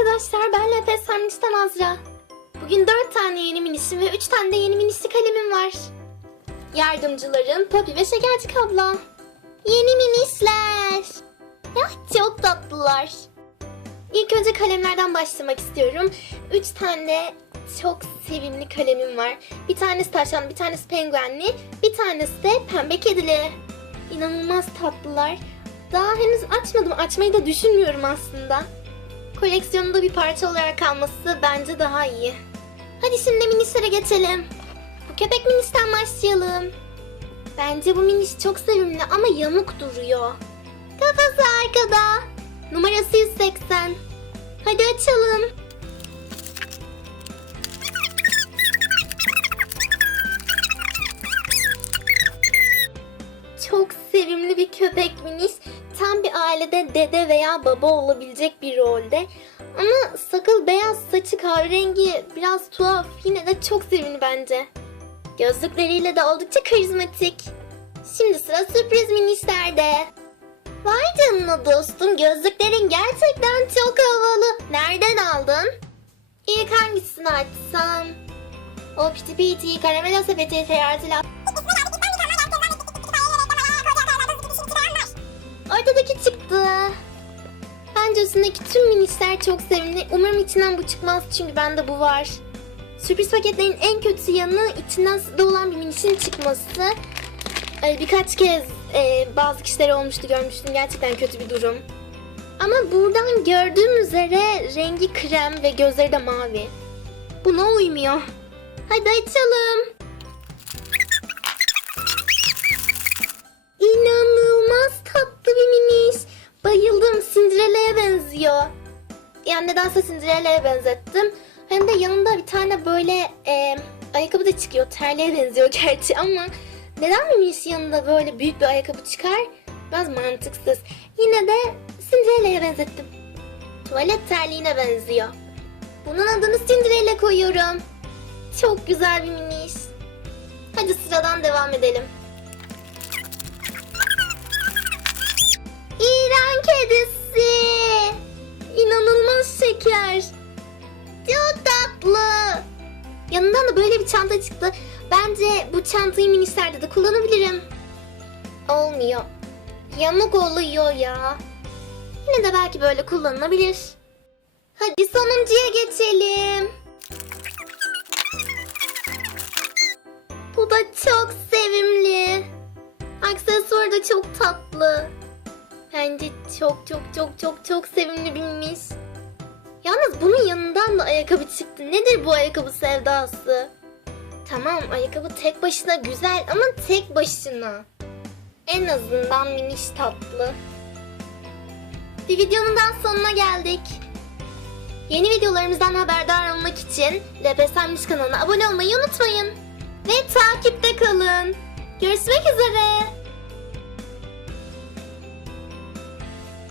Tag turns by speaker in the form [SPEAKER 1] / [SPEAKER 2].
[SPEAKER 1] LP Sarmış'tan Azra. Bugün 4 tane yeni minişim ve 3 tane de yeni minişli kalemim var. Yardımcılarım Poppy ve Şekercik abla. Yeni minişler. Ya çok tatlılar. İlk önce kalemlerden başlamak istiyorum. 3 tane çok sevimli kalemim var. Bir tanesi tavşan, bir tanesi penguenli, bir tanesi de pembe kedili. İnanılmaz tatlılar. Daha henüz açmadım. Açmayı da düşünmüyorum aslında. Koleksiyonunda bir parça olarak kalması bence daha iyi. Hadi şimdi minişlere geçelim. Bu köpek minişten başlayalım. Bence bu miniş çok sevimli ama yamuk duruyor. Kafası arkada. Numarası 180. Hadi açalım. Çok sevimli bir köpek miniş. Ailede dede veya baba olabilecek bir rolde. Ama sakal beyaz, saçı kahverengi, biraz tuhaf. Yine de çok sevimli bence. Gözlükleriyle de oldukça karizmatik. Şimdi sıra sürpriz minişlerde. Vay canına dostum, gözlüklerin gerçekten çok havalı. Nereden aldın? İlk hangisini açsam? O piti piti karamela sepeti seyahatine Bence üstündeki tüm minişler çok sevimli. Umarım içinden bu çıkmaz çünkü bende bu var. Sürpriz paketlerin en kötü yanı içinden sıvı olan bir minişin çıkması. Ay, birkaç kez e, bazı kişiler olmuştu görmüştüm. Gerçekten kötü bir durum. Ama buradan gördüğüm üzere rengi krem ve gözleri de mavi. Buna uymuyor. Hadi açalım. Benziyor. Yani nedense Cinderella'ya benzettim. Hem de yanında bir tane böyle e, ayakkabı da çıkıyor. Terliğe benziyor gerçi ama neden bir miniş yanında böyle büyük bir ayakkabı çıkar? Biraz mantıksız. Yine de Cinderella'ya benzettim. Tuvalet terliğine benziyor. Bunun adını Cinderella koyuyorum. Çok güzel bir miniş. Hadi sıradan devam edelim. Yanından da böyle bir çanta çıktı. Bence bu çantayı minişlerde de kullanabilirim. Olmuyor. Yamuk oluyor ya. Yine de belki böyle kullanılabilir. Hadi sonuncuya geçelim. Bu da çok sevimli. Aksesuar da çok tatlı. Bence çok çok çok çok çok sevimli binmiş. Yalnız bunun yanından da ayakkabı çıktı. Nedir bu ayakkabı sevdası? Tamam ayakkabı tek başına güzel ama tek başına. En azından miniş tatlı. Bir videonun daha sonuna geldik. Yeni videolarımızdan haberdar olmak için LPSM'miş kanalına abone olmayı unutmayın. Ve takipte kalın. Görüşmek üzere.